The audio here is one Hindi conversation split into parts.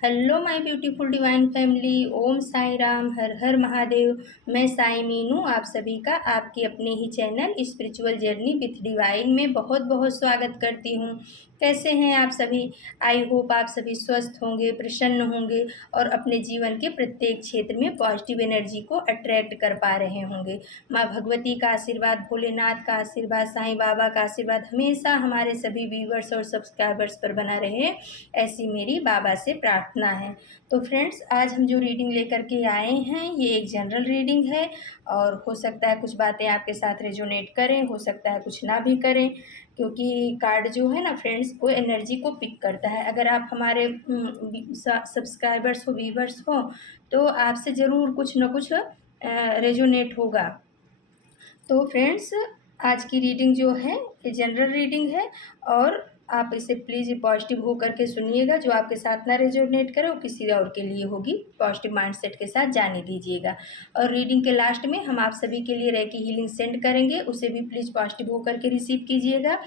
Hello my beautiful divine family. Om Sai Ram, हर हर महादेव। मैं साई मीनू आप सभी का आपके अपने ही channel spiritual journey with divine में बहुत बहुत स्वागत करती हूँ। कैसे हैं आप सभी? आई होप आप सभी स्वस्थ होंगे, प्रसन्न होंगे और अपने जीवन के प्रत्येक क्षेत्र में पॉजिटिव एनर्जी को अट्रैक्ट कर पा रहे होंगे। माँ भगवती का आशीर्वाद, भोलेनाथ का आशीर्वाद, साईं बाबा का आशीर्वाद हमेशा हमारे सभी व्यूवर्स और सब्सक्राइबर्स पर बना रहे, ऐसी मेरी बाबा से प्रार्थना है। तो फ्रेंड्स, आज हम जो रीडिंग लेकर के आए हैं ये एक जनरल रीडिंग है और हो सकता है कुछ बातें आपके साथ रेजोनेट करें, हो सकता है कुछ ना भी करें, क्योंकि कार्ड जो है ना फ्रेंड्स वो एनर्जी को पिक करता है। अगर आप हमारे सब्सक्राइबर्स हो, व्यूवर्स हो, तो आपसे ज़रूर कुछ ना कुछ रेजोनेट होगा। तो फ्रेंड्स, आज की रीडिंग जो है ये जनरल रीडिंग है और आप इसे प्लीज़ पॉजिटिव हो करके सुनिएगा। जो आपके साथ ना रेजोनेट करे वो किसी और के लिए होगी। पॉजिटिव माइंडसेट के साथ जाने दीजिएगा। और रीडिंग के लास्ट में हम आप सभी के लिए रेकी हीलिंग सेंड करेंगे, उसे भी प्लीज़ पॉजिटिव हो करके रिसीव कीजिएगा।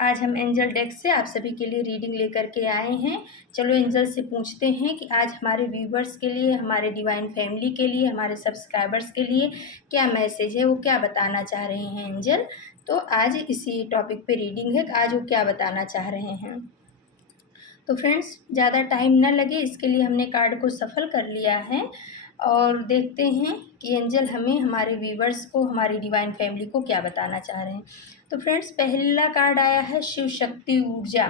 आज हम एंजल डेक से आप सभी के लिए रीडिंग लेकर के आए हैं। चलो एंजल से पूछते हैं कि आज हमारे व्यूवर्स के लिए, हमारे डिवाइन फैमिली के लिए, हमारे सब्सक्राइबर्स के लिए क्या मैसेज है, वो क्या बताना चाह रहे हैं एंजल। तो आज इसी टॉपिक पे रीडिंग है कि आज वो क्या बताना चाह रहे हैं। तो फ्रेंड्स, ज़्यादा टाइम ना लगे इसके लिए हमने कार्ड को सफल कर लिया है और देखते हैं कि एंजल हमें, हमारे व्यूवर्स को, हमारी डिवाइन फैमिली को क्या बताना चाह रहे हैं। तो फ्रेंड्स, पहला कार्ड आया है शिव शक्ति ऊर्जा।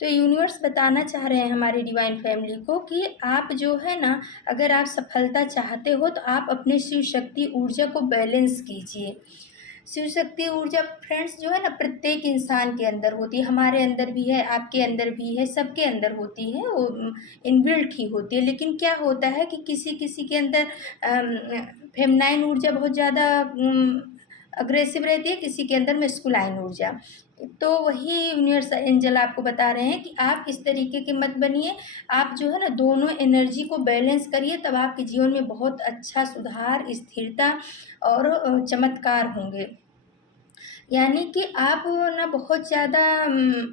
तो यूनिवर्स बताना चाह रहे हैं हमारी डिवाइन फैमिली को कि आप जो है ना, अगर आप सफलता चाहते हो तो आप अपने शिव शक्ति ऊर्जा को बैलेंस कीजिए। शिव शक्ति ऊर्जा फ्रेंड्स जो है ना प्रत्येक इंसान के अंदर होती है, हमारे अंदर भी है, आपके अंदर भी है, सबके अंदर होती है, वो इनबिल्ट ही होती है। लेकिन क्या होता है कि किसी किसी के अंदर फेमनाइन ऊर्जा बहुत ज़्यादा अग्रेसिव रहती है, किसी के अंदर मेस्कुलाइन ऊर्जा। तो वही यूनिवर्स एंजल आपको बता रहे हैं कि आप इस तरीके के मत बनिए। आप जो है ना दोनों एनर्जी को बैलेंस करिए, तब आपके जीवन में बहुत अच्छा सुधार, स्थिरता और चमत्कार होंगे। यानी कि आप ना बहुत ज़्यादा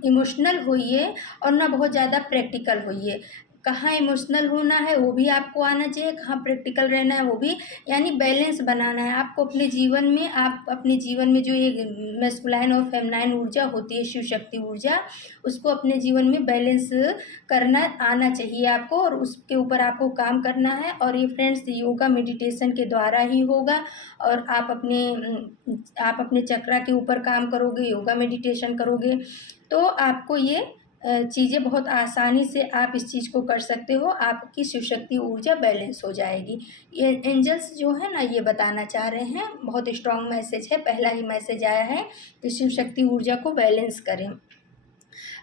इमोशनल होइए और ना बहुत ज़्यादा प्रैक्टिकल होइए। कहाँ इमोशनल होना है वो भी आपको आना चाहिए, कहाँ प्रैक्टिकल रहना है वो भी। यानी बैलेंस बनाना है आपको अपने जीवन में। आप अपने जीवन में जो ये मैस्कुलाइन और फेमिनाइन ऊर्जा होती है, शिव शक्ति ऊर्जा, उसको अपने जीवन में बैलेंस करना आना चाहिए आपको और उसके ऊपर आपको काम करना है। और ये फ्रेंड्स योगा मेडिटेशन के द्वारा ही होगा। और आप अपने चक्रा के ऊपर काम करोगे, योगा मेडिटेशन करोगे, तो आपको ये चीज़ें बहुत आसानी से आप इस चीज़ को कर सकते हो। आपकी शिव शक्ति ऊर्जा बैलेंस हो जाएगी। ये एंजल्स जो है ना ये बताना चाह रहे हैं, बहुत स्ट्रॉन्ग मैसेज है। पहला ही मैसेज आया है कि शिव शक्ति ऊर्जा को बैलेंस करें।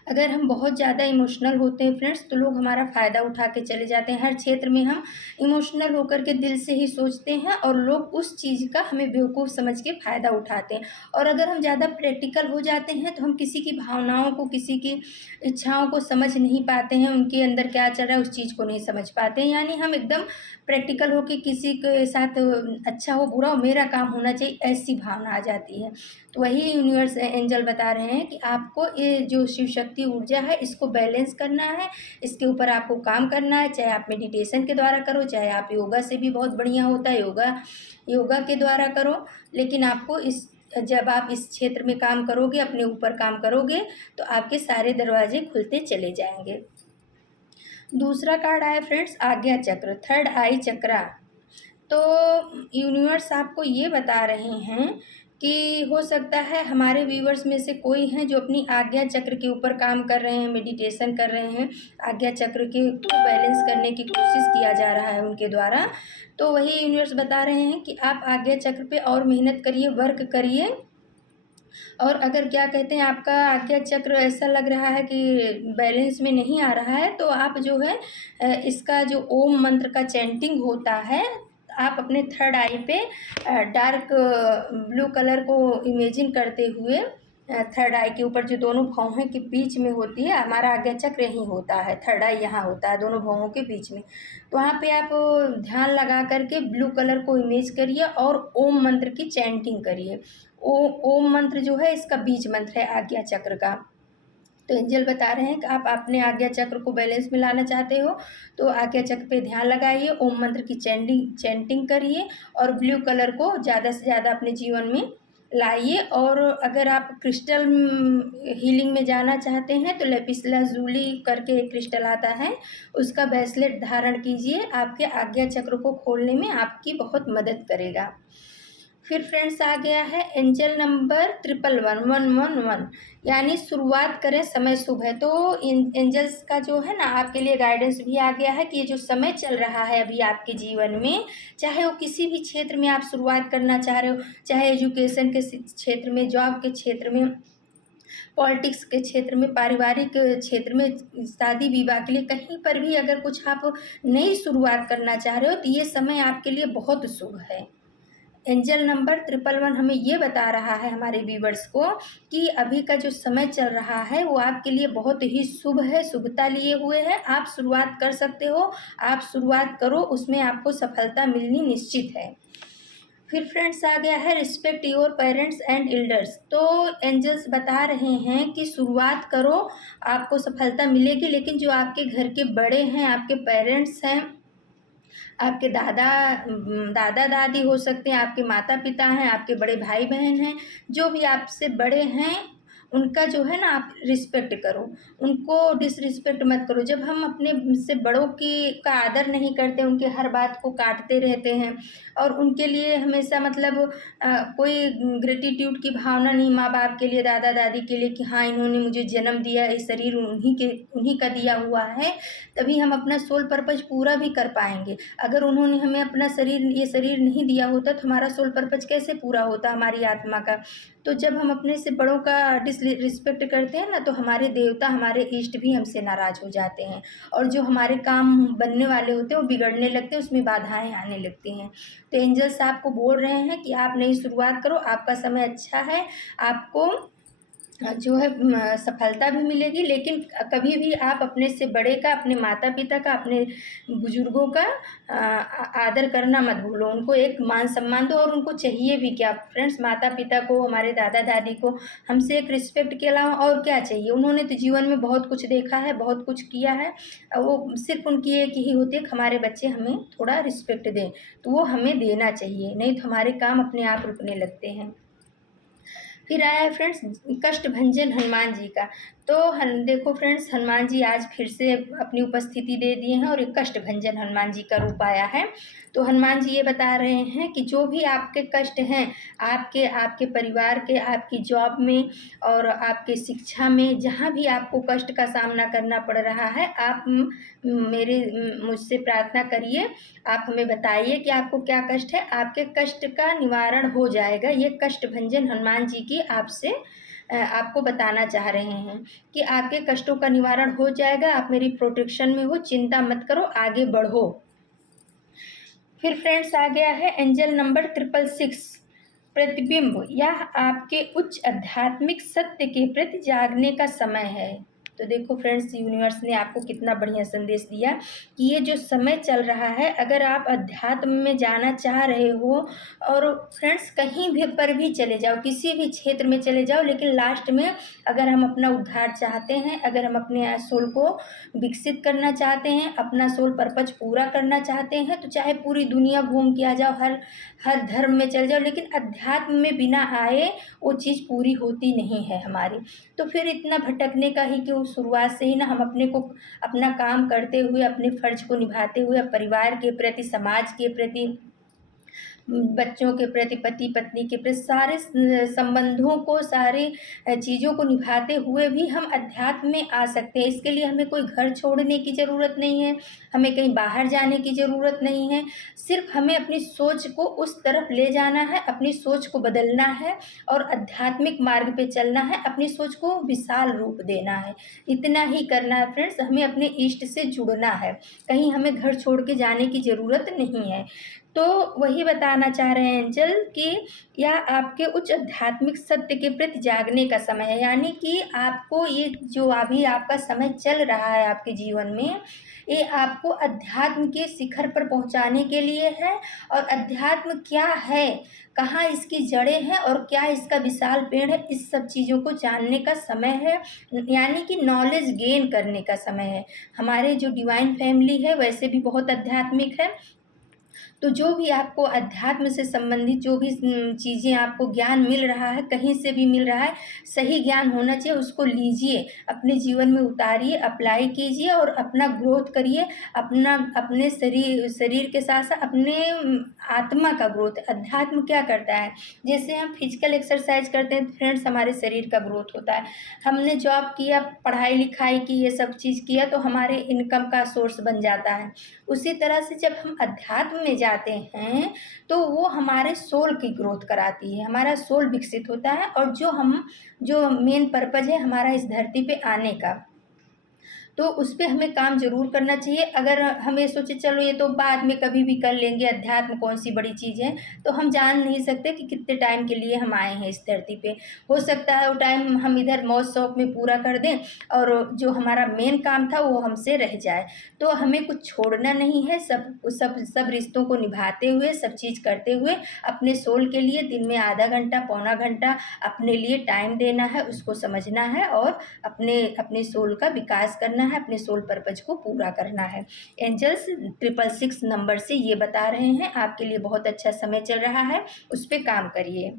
अगर हम बहुत ज़्यादा इमोशनल होते हैं फ्रेंड्स, तो लोग हमारा फ़ायदा उठा के चले जाते हैं। हर क्षेत्र में हम इमोशनल होकर के दिल से ही सोचते हैं और लोग उस चीज़ का हमें बेवकूफ़ समझ के फ़ायदा उठाते हैं। और अगर हम ज़्यादा प्रैक्टिकल हो जाते हैं तो हम किसी की भावनाओं को, किसी की इच्छाओं को समझ नहीं पाते हैं, उनके अंदर क्या चल रहा है उस चीज़ को नहीं समझ पाते हैं। यानी हम एकदम प्रैक्टिकल होकर किसी के साथ अच्छा हो बुरा हो मेरा काम होना चाहिए, ऐसी भावना आ जाती है। तो वही यूनिवर्स एंजल बता रहे हैं कि आपको ये जो शिव शक्ति ऊर्जा है इसको बैलेंस करना है, इसके ऊपर आपको काम करना है। चाहे आप मेडिटेशन के द्वारा करो, चाहे आप योगा से भी बहुत बढ़िया होता है, योगा के द्वारा करो। लेकिन आपको जब आप इस क्षेत्र में काम करोगे, अपने ऊपर काम करोगे, तो आपके सारे दरवाजे खुलते चले जाएंगे। दूसरा कार्ड आया फ्रेंड्स आज्ञा चक्र, थर्ड आई चक्रा। तो यूनिवर्स आपको ये बता रहे हैं कि हो सकता है हमारे व्यूवर्स में से कोई हैं जो अपनी आज्ञा चक्र के ऊपर काम कर रहे हैं, मेडिटेशन कर रहे हैं, आज्ञा चक्र के को बैलेंस करने की कोशिश किया जा रहा है उनके द्वारा। तो वही यूनिवर्स बता रहे हैं कि आप आज्ञा चक्र पे और मेहनत करिए, वर्क करिए। और अगर क्या कहते हैं आपका आज्ञा चक्र ऐसा लग रहा है कि बैलेंस में नहीं आ रहा है, तो आप जो है इसका जो ओम मंत्र का चैंटिंग होता है, आप अपने थर्ड आई पे डार्क ब्लू कलर को इमेजिन करते हुए, थर्ड आई के ऊपर जो दोनों भौहें के बीच में होती है, हमारा आज्ञा चक्र यहीं होता है, थर्ड आई यहाँ होता है दोनों भौहों के बीच में। तो वहाँ पे आप ध्यान लगा करके ब्लू कलर को इमेज करिए और ओम मंत्र की चैंटिंग करिए। ओम मंत्र जो है इसका बीज मंत्र है आज्ञा चक्र का। तो एंजल बता रहे हैं कि आप अपने आज्ञा चक्र को बैलेंस में लाना चाहते हो तो आज्ञा चक्र पे ध्यान लगाइए, ओम मंत्र की चैंटिंग करिए और ब्लू कलर को ज़्यादा से ज़्यादा अपने जीवन में लाइए। और अगर आप क्रिस्टल हीलिंग में जाना चाहते हैं तो लेपिस लाजुली करके एक क्रिस्टल आता है, उसका ब्रेसलेट धारण कीजिए, आपके आज्ञा चक्र को खोलने में आपकी बहुत मदद करेगा। फिर फ्रेंड्स आ गया है एंजल नंबर 111111, यानी शुरुआत करें समय शुभ है। तो एंजल्स का जो है ना आपके लिए गाइडेंस भी आ गया है कि ये जो समय चल रहा है अभी आपके जीवन में, चाहे वो किसी भी क्षेत्र में आप शुरुआत करना चाह रहे हो, चाहे एजुकेशन के क्षेत्र में, जॉब के क्षेत्र में, पॉलिटिक्स के क्षेत्र में, पारिवारिक क्षेत्र में, शादी विवाह के लिए, कहीं पर भी अगर कुछ आप नई शुरुआत करना चाह रहे हो तो ये समय आपके लिए बहुत शुभ है। एंजल नंबर 1111 हमें ये बता रहा है हमारे व्यूवर्स को कि अभी का जो समय चल रहा है वो आपके लिए बहुत ही शुभ है, शुभता लिए हुए है। आप शुरुआत कर सकते हो, आप शुरुआत करो, उसमें आपको सफलता मिलनी निश्चित है। फिर फ्रेंड्स आ गया है respect your parents and elders. तो एंजल्स बता रहे हैं कि शुरुआत करो, आपको सफलता मिलेगी, लेकिन जो आपके घर के बड़े हैं, आपके पेरेंट्स हैं, आपके दादा दादी हो सकते हैं, आपके माता पिता हैं, आपके बड़े भाई बहन हैं, जो भी आपसे बड़े हैं उनका जो है ना आप रिस्पेक्ट करो, उनको डिसरिस्पेक्ट मत करो। जब हम अपने से बड़ों की का आदर नहीं करते, उनके हर बात को काटते रहते हैं और उनके लिए हमेशा मतलब कोई ग्रेटिट्यूड की भावना नहीं माँ बाप के लिए, दादा दादी के लिए कि हाँ इन्होंने मुझे जन्म दिया, ये शरीर उन्हीं का दिया हुआ है, तभी हम अपना सोल पर्पज पूरा भी कर पाएंगे। अगर उन्होंने हमें अपना ये शरीर नहीं दिया होता तो हमारा सोल पर्पज कैसे पूरा होता हमारी आत्मा का। तो जब हम अपने से बड़ों का डिसरिस्पेक्ट करते हैं ना तो हमारे देवता, हमारे इष्ट भी हमसे नाराज हो जाते हैं और जो हमारे काम बनने वाले होते हैं वो बिगड़ने लगते हैं, उसमें बाधाएं आने लगती हैं। तो एंजल्स आपको बोल रहे हैं कि आप नई शुरुआत करो, आपका समय अच्छा है, आपको जो है सफलता भी मिलेगी, लेकिन कभी भी आप अपने से बड़े का, अपने माता पिता का, अपने बुजुर्गों का आदर करना मत भूलो, उनको एक मान सम्मान दो। और उनको चाहिए भी क्या फ्रेंड्स, माता पिता को, हमारे दादा दादी को हमसे एक रिस्पेक्ट के अलावा और क्या चाहिए। उन्होंने तो जीवन में बहुत कुछ देखा है, बहुत कुछ किया है, वो सिर्फ उनकी एक ही होती है कि हमारे बच्चे हमें थोड़ा रिस्पेक्ट दें, तो वो हमें देना चाहिए, नहीं तो हमारे काम अपने आप रुकने लगते हैं। फिर आया है फ्रेंड्स कष्ट भंजन हनुमान जी का। तो देखो फ्रेंड्स, हनुमान जी आज फिर से अपनी उपस्थिति दे दिए हैं और एक कष्ट भंजन हनुमान जी का रूप आया है। तो हनुमान जी ये बता रहे हैं कि जो भी आपके कष्ट हैं, आपके परिवार के, आपकी जॉब में और आपके शिक्षा में, जहाँ भी आपको कष्ट का सामना करना पड़ रहा है, आप मुझसे प्रार्थना करिए, आप हमें बताइए कि आपको क्या कष्ट है, आपके कष्ट का निवारण हो जाएगा। ये कष्ट भंजन हनुमान जी की आपसे आपको बताना चाह रहे हैं कि आपके कष्टों का निवारण हो जाएगा, आप मेरी प्रोटेक्शन में हो, चिंता मत करो, आगे बढ़ो। फिर फ्रेंड्स आ गया है एंजल नंबर 666 प्रतिबिंब। यह आपके उच्च आध्यात्मिक सत्य के प्रति जागने का समय है। तो देखो फ्रेंड्स, यूनिवर्स ने आपको कितना बढ़िया संदेश दिया कि ये जो समय चल रहा है, अगर आप अध्यात्म में जाना चाह रहे हो, और फ्रेंड्स कहीं भी पर भी चले जाओ, किसी भी क्षेत्र में चले जाओ, लेकिन लास्ट में अगर हम अपना उद्धार चाहते हैं, अगर हम अपने सोल को विकसित करना चाहते हैं, अपना सोल पर्पज पूरा करना चाहते हैं, तो चाहे पूरी दुनिया घूम के आ जाओ, हर धर्म में चले जाओ, लेकिन अध्यात्म में बिना आए वो चीज़ पूरी होती नहीं है हमारी। तो फिर इतना भटकने का ही क्यों, शुरुआत से ही ना हम अपने को, अपना काम करते हुए, अपने फर्ज को निभाते हुए, परिवार के प्रति, समाज के प्रति, बच्चों के प्रति, पति पत्नी के प्रति, सारे संबंधों को, सारी चीज़ों को निभाते हुए भी हम अध्यात्म में आ सकते हैं। इसके लिए हमें कोई घर छोड़ने की ज़रूरत नहीं है, हमें कहीं बाहर जाने की ज़रूरत नहीं है, सिर्फ हमें अपनी सोच को उस तरफ ले जाना है, अपनी सोच को बदलना है और आध्यात्मिक मार्ग पे चलना है, अपनी सोच को विशाल रूप देना है। इतना ही करना है फ्रेंड्स, हमें अपने इष्ट से जुड़ना है, कहीं हमें घर छोड़ के जाने की ज़रूरत नहीं है। तो वही बताना चाह रहे हैं एंजल कि यह आपके उच्च आध्यात्मिक सत्य के प्रति जागने का समय है। यानी कि आपको ये जो अभी आपका समय चल रहा है आपके जीवन में, ये आपको अध्यात्म के शिखर पर पहुंचाने के लिए है। और अध्यात्म क्या है, कहाँ इसकी जड़ें हैं और क्या इसका विशाल पेड़ है, इस सब चीज़ों को जानने का समय है। यानी कि नॉलेज गेन करने का समय है। हमारे जो डिवाइन फैमिली है वैसे भी बहुत आध्यात्मिक है। तो जो भी आपको अध्यात्म से संबंधित जो भी चीज़ें आपको ज्ञान मिल रहा है, कहीं से भी मिल रहा है, सही ज्ञान होना चाहिए, उसको लीजिए, अपने जीवन में उतारिए, अप्लाई कीजिए और अपना ग्रोथ करिए। अपने शरीर के साथ साथ अपने आत्मा का ग्रोथ। अध्यात्म क्या करता है, जैसे हम फिजिकल एक्सरसाइज करते हैं फ्रेंड्स, हमारे शरीर का ग्रोथ होता है। हमने जॉब किया, पढ़ाई लिखाई की, ये सब चीज़ किया तो हमारे इनकम का सोर्स बन जाता है। उसी तरह से जब हम अध्यात्म में जाते हैं तो वो हमारे सोल की ग्रोथ कराती है, हमारा सोल विकसित होता है। और जो मेन पर्पज है हमारा इस धरती पे आने का, तो उस पर हमें काम जरूर करना चाहिए। अगर हम ये सोचे चलो ये तो बाद में कभी भी कर लेंगे, अध्यात्म कौन सी बड़ी चीज़ है, तो हम जान नहीं सकते कि कितने टाइम के लिए हम आए हैं इस धरती पे। हो सकता है वो टाइम हम इधर मौज शौक में पूरा कर दें और जो हमारा मेन काम था वो हमसे रह जाए। तो हमें कुछ छोड़ना नहीं है, सब रिश्तों को निभाते हुए, सब चीज़ करते हुए अपने सोल के लिए दिन में आधा घंटा पौना घंटा अपने लिए टाइम देना है, उसको समझना है और अपने सोल का विकास करना है, अपने सोल पर्पज को पूरा करना है। एंजल्स 666 नंबर से ये बता रहे हैं आपके लिए बहुत अच्छा समय चल रहा है, उस पर काम करिए।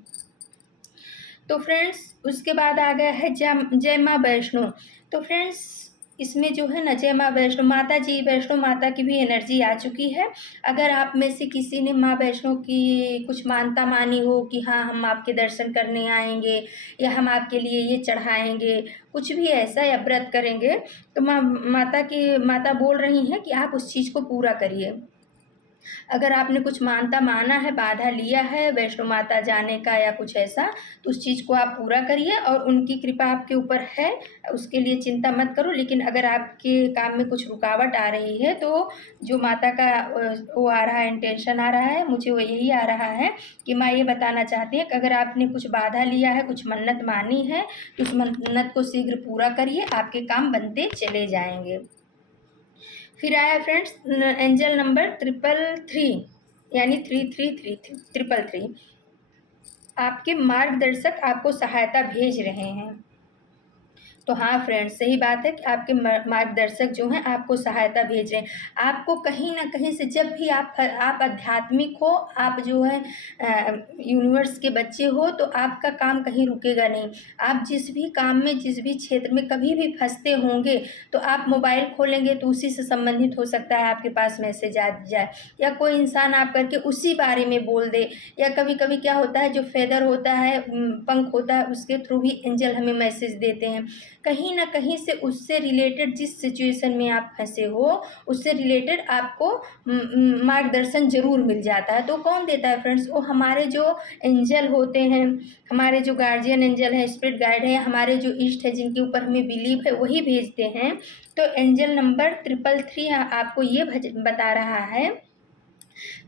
तो फ्रेंड्स उसके बाद आ गया है जय माँ वैष्णो। तो फ्रेंड्स इसमें जो है ना, जय माँ वैष्णो माता जी, वैष्णो माता की भी एनर्जी आ चुकी है। अगर आप में से किसी ने माँ वैष्णो की कुछ मानता मानी हो कि हाँ हम आपके दर्शन करने आएंगे या हम आपके लिए ये चढ़ाएंगे, कुछ भी ऐसा या व्रत करेंगे, तो माता बोल रही हैं कि आप उस चीज़ को पूरा करिए। अगर आपने कुछ मानता माना है, बाधा लिया है वैष्णो माता जाने का या कुछ ऐसा, तो उस चीज़ को आप पूरा करिए और उनकी कृपा आपके ऊपर है, उसके लिए चिंता मत करो। लेकिन अगर आपके काम में कुछ रुकावट आ रही है तो जो माता का वो आ रहा है, इंटेंशन आ रहा है, मुझे वो यही आ रहा है कि माँ ये बताना चाहती है कि अगर आपने कुछ बाधा लिया है, कुछ मन्नत मानी है, तो उस मन्नत को शीघ्र पूरा करिए, आपके काम बनते चले जाएंगे। फिर आया फ्रेंड्स एंजल नंबर 333 यानी 333 आपके मार्गदर्शक आपको सहायता भेज रहे हैं। तो हाँ फ्रेंड्स सही बात है कि आपके मार्गदर्शक जो हैं आपको सहायता भेज रहे हैं। आपको कहीं ना कहीं से, जब भी आप आध्यात्मिक हो, आप जो है यूनिवर्स के बच्चे हो, तो आपका काम कहीं रुकेगा नहीं। आप जिस भी काम में, जिस भी क्षेत्र में कभी भी फंसते होंगे तो आप मोबाइल खोलेंगे तो उसी से संबंधित हो सकता है आपके पास मैसेज आ जाए, या कोई इंसान आप करके उसी बारे में बोल दे, या कभी कभी क्या होता है जो फेदर होता है, पंख होता है, उसके थ्रू भी एंजल हमें मैसेज देते हैं। कहीं ना कहीं से उससे रिलेटेड, जिस सिचुएशन में आप फंसे हो उससे रिलेटेड आपको मार्गदर्शन जरूर मिल जाता है। तो कौन देता है फ्रेंड्स? वो हमारे जो एंजल होते हैं, हमारे जो गार्जियन एंजल हैं, स्पिरिट गाइड हैं, हमारे जो इष्ट है जिनके ऊपर हमें बिलीव है, वही भेजते हैं। तो एंजल नंबर 333 आपको ये बता रहा है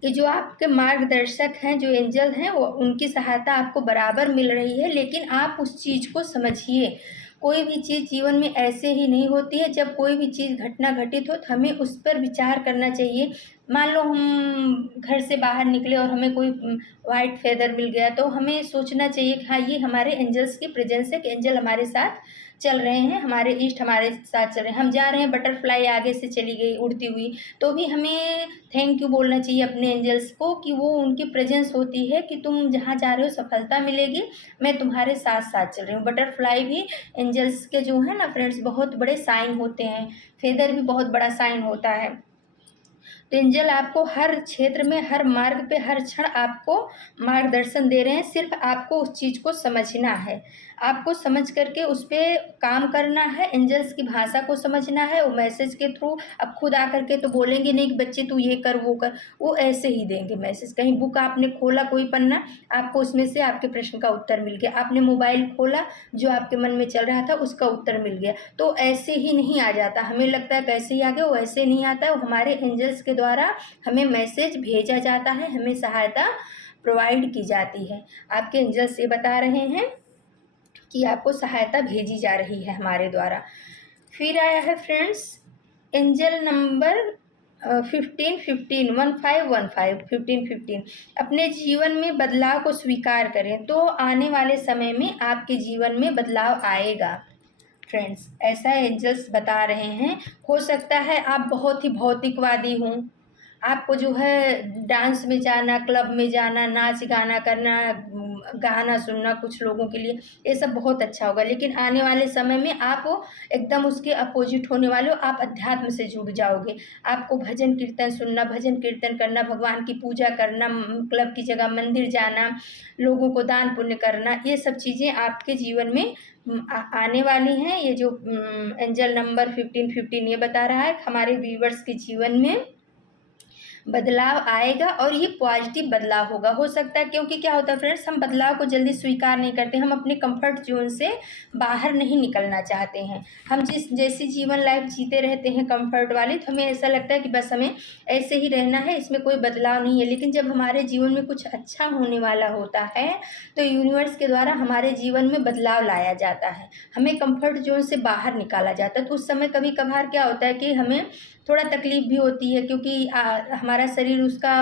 कि जो आपके मार्गदर्शक हैं, जो एंजल हैं, वो उनकी सहायता आपको बराबर मिल रही है। लेकिन आप उस चीज़ को समझिए। कोई भी चीज़ जीवन में ऐसे ही नहीं होती है। जब कोई भी चीज़ घटना घटित हो तो हमें उस पर विचार करना चाहिए। मान लो हम घर से बाहर निकले और हमें कोई वाइट फेदर मिल गया, तो हमें सोचना चाहिए कि हाँ ये हमारे एंजल्स की प्रेजेंस है, कि एंजल हमारे साथ चल रहे हैं, हमारे इष्ट हमारे साथ चल रहे हैं। हम जा रहे हैं, बटरफ्लाई आगे से चली गई उड़ती हुई, तो भी हमें थैंक यू बोलना चाहिए अपने एंजल्स को, कि वो उनकी प्रेजेंस होती है कि तुम जहाँ जा रहे हो सफलता मिलेगी, मैं तुम्हारे साथ साथ चल रही हूँ। बटरफ्लाई भी एंजल्स के जो है ना फ्रेंड्स बहुत बड़े साइन होते हैं, फेदर भी बहुत बड़ा साइन होता है। तो एंजल आपको हर क्षेत्र में, हर मार्ग पे, हर क्षण आपको मार्गदर्शन दे रहे हैं। सिर्फ आपको उस चीज़ को समझना है, आपको समझ करके उस पर काम करना है। एंजल्स की भाषा को समझना है। वो मैसेज के थ्रू अब खुद आकर के तो बोलेंगे नहीं कि बच्चे तू ये कर वो कर, वो ऐसे ही देंगे मैसेज। कहीं बुक आपने खोला कोई पन्ना, आपको उसमें से आपके प्रश्न का उत्तर मिल गया। आपने मोबाइल खोला, जो आपके मन में चल रहा था उसका उत्तर मिल गया। तो ऐसे ही नहीं आ जाता, हमें लगता है कैसे ही आ गया, वो ऐसे नहीं आता है। वो हमारे एंजल्स के द्वारा हमें मैसेज भेजा जाता है, हमें सहायता प्रोवाइड की जाती है। आपके एंजल्स ये बता रहे हैं कि आपको सहायता भेजी जा रही है हमारे द्वारा। फिर आया है फ्रेंड्स एंजल नंबर 15 अपने जीवन में बदलाव को स्वीकार करें तो आने वाले समय में आपके जीवन में बदलाव आएगा। फ्रेंड्स ऐसा एंजल्स बता रहे हैं। हो सकता है आप बहुत ही भौतिकवादी हों, आपको जो है डांस में जाना, क्लब में जाना, नाच गाना करना, गाना सुनना कुछ लोगों के लिए ये सब बहुत अच्छा होगा, लेकिन आने वाले समय में आप एकदम उसके अपोजिट होने वाले हो। आप अध्यात्म से जुड़ जाओगे। आपको भजन कीर्तन सुनना, भजन कीर्तन करना, भगवान की पूजा करना, क्लब की जगह मंदिर जाना, लोगों को दान पुण्य करना, ये सब चीज़ें आपके जीवन में आने वाली हैं। ये जो एंजल नंबर 15 ये बता रहा है हमारे व्यूवर्स के जीवन में बदलाव आएगा और ये पॉजिटिव बदलाव होगा। हो सकता है, क्योंकि क्या होता है फ्रेंड्स, हम बदलाव को जल्दी स्वीकार नहीं करते, हम अपने कंफर्ट जोन से बाहर नहीं निकलना चाहते हैं। हम जैसी जीवन लाइफ जीते रहते हैं कंफर्ट वाली, तो हमें ऐसा लगता है कि बस हमें ऐसे ही रहना है, इसमें कोई बदलाव नहीं है। लेकिन जब हमारे जीवन में कुछ अच्छा होने वाला होता है तो यूनिवर्स के द्वारा हमारे जीवन में बदलाव लाया जाता है, हमें कंफर्ट जोन से बाहर निकाला जाता है। तो उस समय कभी कभार क्या होता है कि हमें थोड़ा तकलीफ भी होती है, क्योंकि हमारा शरीर उसका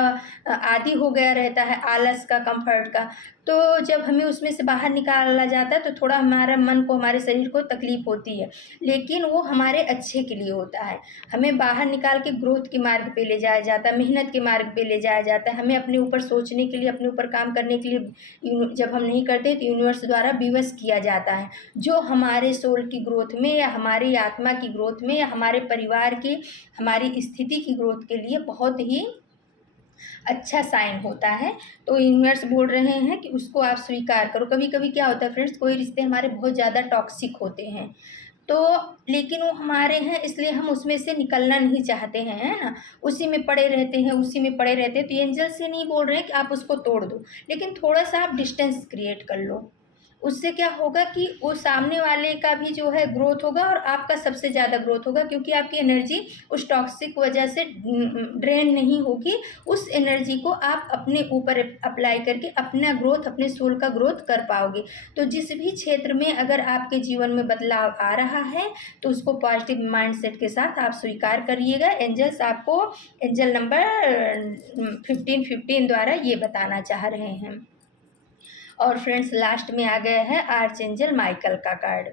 आदी हो गया रहता है, आलस का, कंफर्ट का। तो जब हमें उसमें से बाहर निकाला जाता है तो थोड़ा हमारा मन को, हमारे शरीर को तकलीफ होती है, लेकिन वो हमारे अच्छे के लिए होता है। हमें बाहर निकाल के ग्रोथ के मार्ग पे ले जाया जाता है, मेहनत के मार्ग पे ले जाया जाता है। हमें अपने ऊपर सोचने के लिए, अपने ऊपर काम करने के लिए जब हम नहीं करते तो यूनिवर्स द्वारा विवश किया जाता है, जो हमारे सोल की ग्रोथ में या हमारी आत्मा की ग्रोथ में या हमारे परिवार की, हमारी स्थिति की ग्रोथ के लिए बहुत ही अच्छा साइन होता है। तो यूनिवर्स बोल रहे हैं कि उसको आप स्वीकार करो। कभी कभी क्या होता है फ्रेंड्स, कोई रिश्ते हमारे बहुत ज़्यादा टॉक्सिक होते हैं, तो लेकिन वो हमारे हैं, इसलिए हम उसमें से निकलना नहीं चाहते हैं, है ना, उसी में पड़े रहते हैं, उसी में पड़े रहते हैं। तो एंजल से नहीं बोल रहे हैं कि आप उसको तोड़ दो, लेकिन थोड़ा सा आप डिस्टेंस क्रिएट कर लो। उससे क्या होगा कि वो सामने वाले का भी जो है ग्रोथ होगा और आपका सबसे ज़्यादा ग्रोथ होगा, क्योंकि आपकी एनर्जी उस टॉक्सिक वजह से ड्रेन नहीं होगी। उस एनर्जी को आप अपने ऊपर अप्लाई करके अपना ग्रोथ, अपने सोल का ग्रोथ कर पाओगे। तो जिस भी क्षेत्र में अगर आपके जीवन में बदलाव आ रहा है तो उसको पॉजिटिव माइंडसेट के साथ आप स्वीकार करिएगा। एंजल्स आपको एंजल नंबर 15 द्वारा ये बताना चाह रहे हैं। और फ्रेंड्स लास्ट में आ गया है आर्च एंजल माइकल का कार्ड।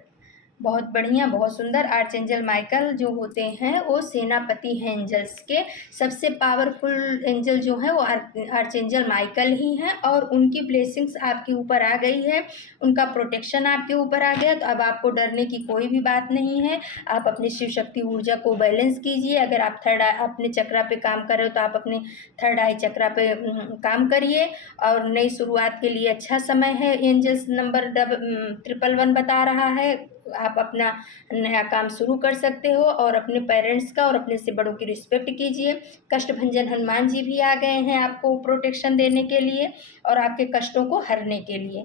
बहुत बढ़िया, बहुत सुंदर। आर्च एंजल माइकल जो होते हैं वो सेनापति हैं एंजल्स के। सबसे पावरफुल एंजल जो है वो आर्च एंजल माइकल ही हैं, और उनकी ब्लेसिंग्स आपके ऊपर आ गई है, उनका प्रोटेक्शन आपके ऊपर आ गया। तो अब आपको डरने की कोई भी बात नहीं है। आप अपनी शिव शक्ति ऊर्जा को बैलेंस कीजिए। अगर आप थर्ड आई अपने चक्रा पे काम कर रहे हो तो आप अपने थर्ड आई चक्रा पे काम करिए। और नई शुरुआत के लिए अच्छा समय है। एंजल्स नंबर 111 बता रहा है आप अपना नया काम शुरू कर सकते हो, और अपने पेरेंट्स का और अपने से बड़ों की रिस्पेक्ट कीजिए। कष्टभंजन हनुमान जी भी आ गए हैं आपको प्रोटेक्शन देने के लिए और आपके कष्टों को हरने के लिए।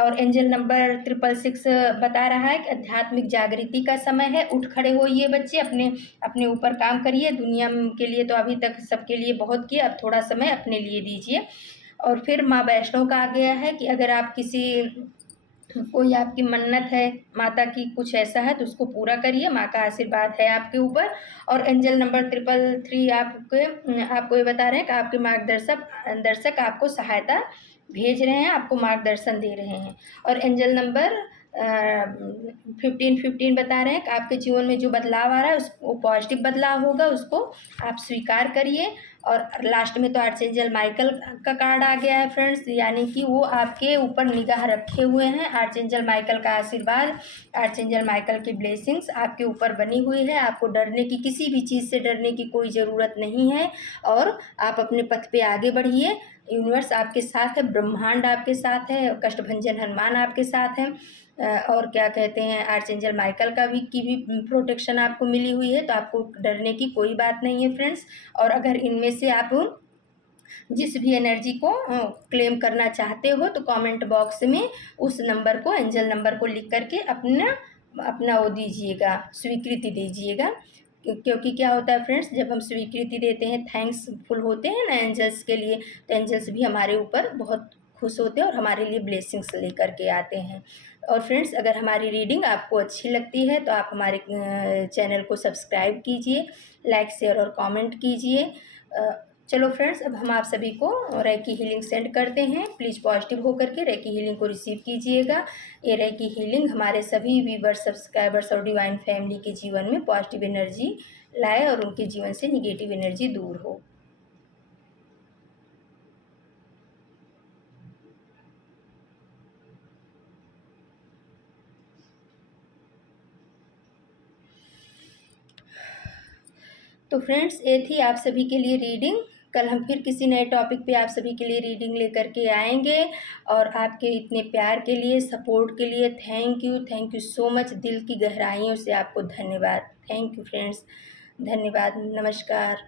और एंजल नंबर 666 बता रहा है कि आध्यात्मिक जागृति का समय है। उठ खड़े होइए बच्चे, अपने अपने ऊपर काम करिए। दुनिया के लिए तो अभी तक सबके लिए बहुत किया, अब थोड़ा समय अपने लिए दीजिए। और फिर माँ वैष्णो का आ गया है कि अगर आप किसी कोई आपकी मन्नत है माता की, कुछ ऐसा है तो उसको पूरा करिए, माँ का आशीर्वाद है आपके ऊपर। और एंजल नंबर 333 आपको ये बता रहे हैं कि आपके दर्शक आपको सहायता भेज रहे हैं, आपको मार्गदर्शन दे रहे हैं। और एंजल नंबर 15 बता रहे हैं कि आपके जीवन में जो बदलाव आ रहा है वो पॉजिटिव बदलाव होगा, उसको आप स्वीकार करिए। और लास्ट में तो आर्चेंजल माइकल का कार्ड आ गया है फ्रेंड्स, यानी कि वो आपके ऊपर निगाह रखे हुए हैं। आर्चेंजल माइकल का आशीर्वाद, आर्चेंजल माइकल की ब्लेसिंग्स आपके ऊपर बनी हुई है। आपको डरने की, किसी भी चीज़ से डरने की कोई ज़रूरत नहीं है, और आप अपने पथ पे आगे बढ़िए। यूनिवर्स आपके साथ है, ब्रह्मांड आपके साथ है, कष्टभंजन हनुमान आपके साथ है, और क्या कहते हैं आर्चेंजल माइकल का भी प्रोटेक्शन आपको मिली हुई है। तो आपको डरने की कोई बात नहीं है फ्रेंड्स। और अगर इनमें से आप जिस भी एनर्जी को क्लेम करना चाहते हो तो कमेंट बॉक्स में उस नंबर को, एंजल नंबर को लिख करके अपना वो दीजिएगा, स्वीकृति दीजिएगा। क्योंकि क्या होता है फ्रेंड्स, जब हम स्वीकृति देते हैं, थैंक्सफुल होते हैं ना एंजल्स के लिए, तो एंजल्स भी हमारे ऊपर बहुत खुश होते हैं और हमारे लिए ब्लेसिंग्स लेकर के आते हैं। और फ्रेंड्स, अगर हमारी रीडिंग आपको अच्छी लगती है तो आप हमारे चैनल को सब्सक्राइब कीजिए, लाइक शेयर और कमेंट कीजिए। चलो फ्रेंड्स, अब हम आप सभी को रेकी हीलिंग सेंड करते हैं। प्लीज़ पॉजिटिव होकर के रेकी हीलिंग को रिसीव कीजिएगा। ये रेकी हीलिंग हमारे सभी व्यूवर्स, सब्सक्राइबर्स और डिवाइन फैमिली के जीवन में पॉजिटिव एनर्जी लाए और उनके जीवन से निगेटिव एनर्जी दूर हो। तो फ्रेंड्स, ये थी आप सभी के लिए रीडिंग। कल हम फिर किसी नए टॉपिक पे आप सभी के लिए रीडिंग लेकर के आएंगे। और आपके इतने प्यार के लिए, सपोर्ट के लिए थैंक यू सो मच। दिल की गहराइयों से आपको धन्यवाद। थैंक यू फ्रेंड्स, धन्यवाद, नमस्कार।